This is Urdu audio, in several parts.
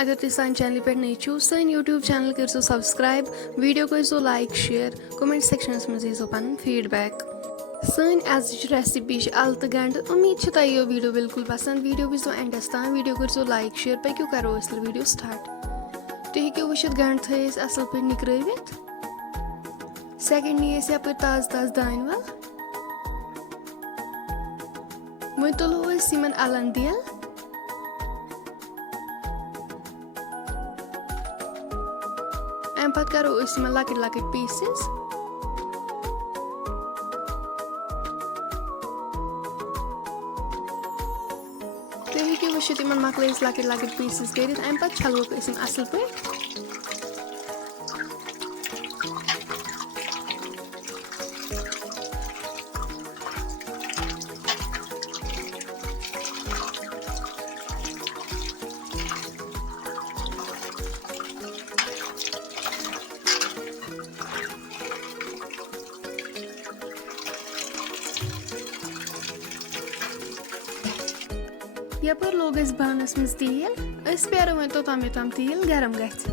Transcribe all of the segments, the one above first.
اگر تُہۍ سانہِ چینلہِ پٮ۪ٹھ نٔے چھُو سٲنۍ یوٗٹیوٗب چینل کٔرۍزیو سبسکرایب ویٖڈیو کٔرۍزیو لایک شِیَر کومٮ۪نٛٹ سٮ۪کشنَس منٛز ییٖزیو پَنُن فیٖڈبیک سٲنۍ أزِچ ریسِپی چھِ اَلہٕ تہٕ گَنٛڈٕ اُمید چھِ تۄہہِ یہِ ویٖڈیو بِلکُل پَسنٛد ویٖڈیو وٕچھزیو اٮ۪نڈَس تام ویٖڈیو کٔرۍزیو لایک شِیَر پٔکِو کَرو أسۍ ویٖڈیو سٹاٹ تُہۍ ہیٚکِو وٕچھِتھ گَنٛڈٕ تھٲے أسۍ اَصٕل پٲٹھۍ نِکرٲوِتھ سٮ۪کنٛڈ نی أسۍ یَپٲرۍ تازٕ تازٕ دانہِ وَل وۄنۍ تُلو أسۍ یِمَن اَلَن دٮ۪ل اَمہِ پَتہٕ کَرو أسۍ یِمَن لۄکٕٹۍ لۄکٕٹۍ پیٖسِز تُہۍ ہیٚکِو وٕچھِتھ یِمَن مۄکلٲے أسۍ لۄکٕٹۍ لۄکٕٹۍ پیٖسِز کٔرِتھ اَمہِ پَتہٕ چھَلوکھ أسۍ یِم اَصٕل پٲٹھۍ یَپٲرۍ لوگ اَسہِ بانَس منٛز تیٖل أسۍ پیارو وۄنۍ توٚتام یوٚتام تیٖل گرم گژھِ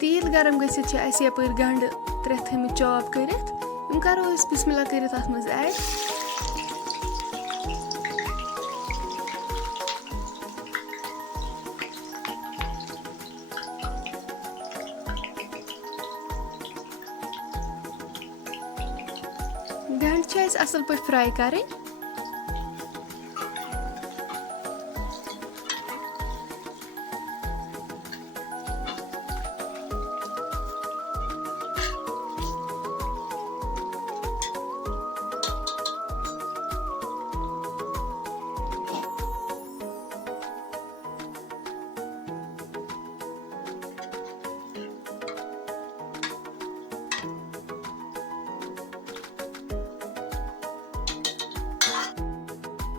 تیٖل گرم گٔژھِتھ چھِ اَسہِ یَپٲرۍ گَنٛڈٕ 3 تھٲیمٕتۍ چاپ کٔرِتھ یِم کَرو أسۍ بِسمِہ اللہ کٔرِتھ اَتھ منٛز ایڈ گَنٛڈٕ چھِ اَسہِ اَصٕل پٲٹھۍ فرٛاے کَرٕنۍ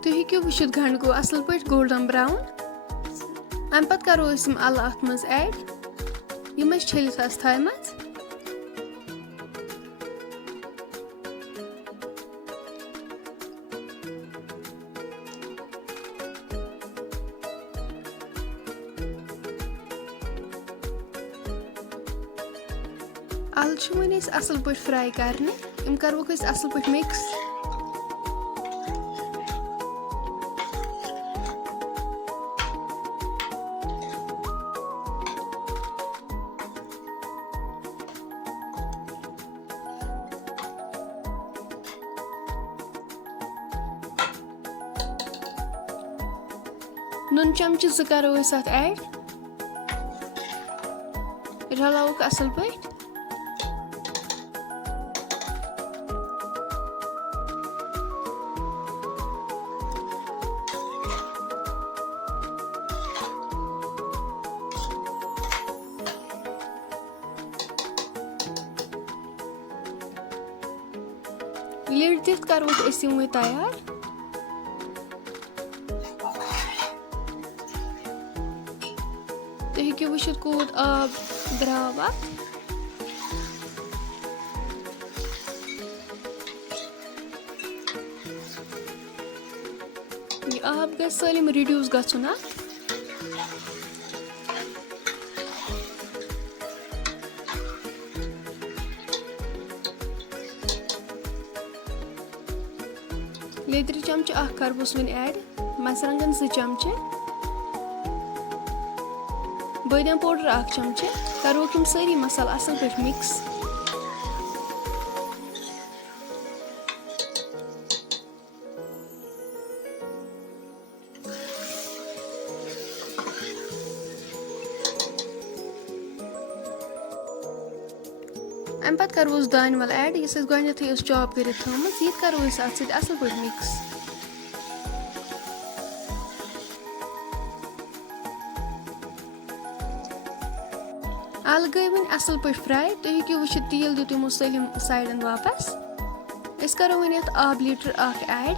تُہۍ ہیٚکِو وٕچھِتھ گَنٛڈٕ گوٚو اَصٕل پٲٹھۍ گولڈن براوُن اَمہِ پَتہٕ کَرو أسۍ یِم اَلہٕ اَتھ منٛز ایڈ یِم أسۍ چھٔلِتھ آسہٕ تھایمَژٕ اَلہٕ چھِ وۄنۍ أسۍ اَصٕل پٲٹھۍ فرٛاے کَرنہِ یِم کَرہوکھ أسۍ اَصٕل پٲٹھۍ مِکٕس نُن چمچہٕ 2 کَرو أسۍ اَتھ ایڈ رَلاوُکھ اَصٕل پٲٹھۍ لِڈ دِتھ کَروکھ أسۍ یِم وۄنۍ تیار تُہۍ ہیٚکِو وٕچھِتھ کوٗت آب درٛاو اَتھ یہِ آب گژھِ سٲلِم رِڈیوٗس گژھُن اَتھ لیٚدرِ چمچہٕ 1 کَرہوس وۄنۍ ایڈ مَرژٕوانٛگن 2 چمچہٕ بٲدیان پوڈر 1 چمچہٕ کَرہوکھ یِم سٲری مصالہٕ اَصٕل پٲٹھۍ مِکٕس اَمہِ پَتہٕ کَرہوس دانہِ وَل ایڈ یُس اَسہِ گۄڈنٮ۪تھٕے ٲس چاپ کٔرِتھ تھٲومٕژ یہِ تہِ کَرو أسۍ اَتھ سۭتۍ اَصٕل پٲٹھۍ مِکٕس اَلہٕ گٔے وۄنۍ اَصٕل پٲٹھۍ فرٛاے تُہۍ ہیٚکِو وٕچھِتھ تیٖل دیُت یِمو سٲلِم سایڈَن واپَس أسۍ کَرو وۄنۍ یَتھ آبہٕ لیٖٹر 1 ایڈ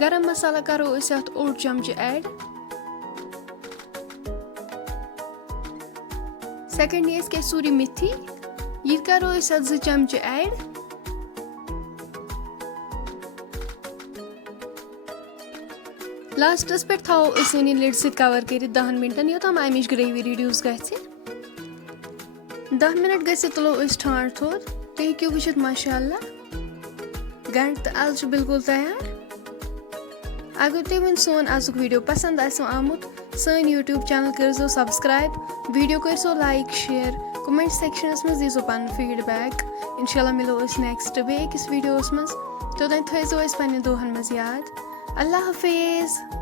گرم مسالا کرو أسۍ اَتھ 1 چمچہٕ ایڈ سیکنڈ نی أسۍ کیسوٗری میتھی یہِ تہِ کرو أسۍ اَتھ 2 چمچہٕ ایڈ لاسٹس پٮ۪ٹھ تھاوو أسۍ وۄنۍ یہِ لِڈ سۭتۍ کور کٔرِتھ 10 مِنٹن یوٚتام اَمِچ گریوی رِڈیوٗس گژھِ 10 مِنٹ گٔژھِتھ تُلو أسۍ ٹھانٛڈ تھوٚد تُہۍ ہیٚکِو وٕچھِتھ ماشاء اللہ گنڈٕ تہٕ اَلہٕ چھُ بِلکُل تیار اگر تۄہہِ وۄنۍ سون أزیُک ویٖڈیو پسنٛد آسیو آمُت سٲنۍ یوٗٹیوٗب چینل کٔرۍزیو سبسکرایب ویٖڈیو کٔرۍزیو لایک شیر کومنٹ سیکشنس منٛز دیٖزیو پنُن فیٖڈبیک انشاء اللہ مِلو أسۍ نیکسٹ بیٚیہِ أکِس ویٖڈیووَس منٛز توٚتانۍ تھٲیزیو أسۍ پنٕنٮ۪ن دۄہن منٛز یاد اللہ حافظ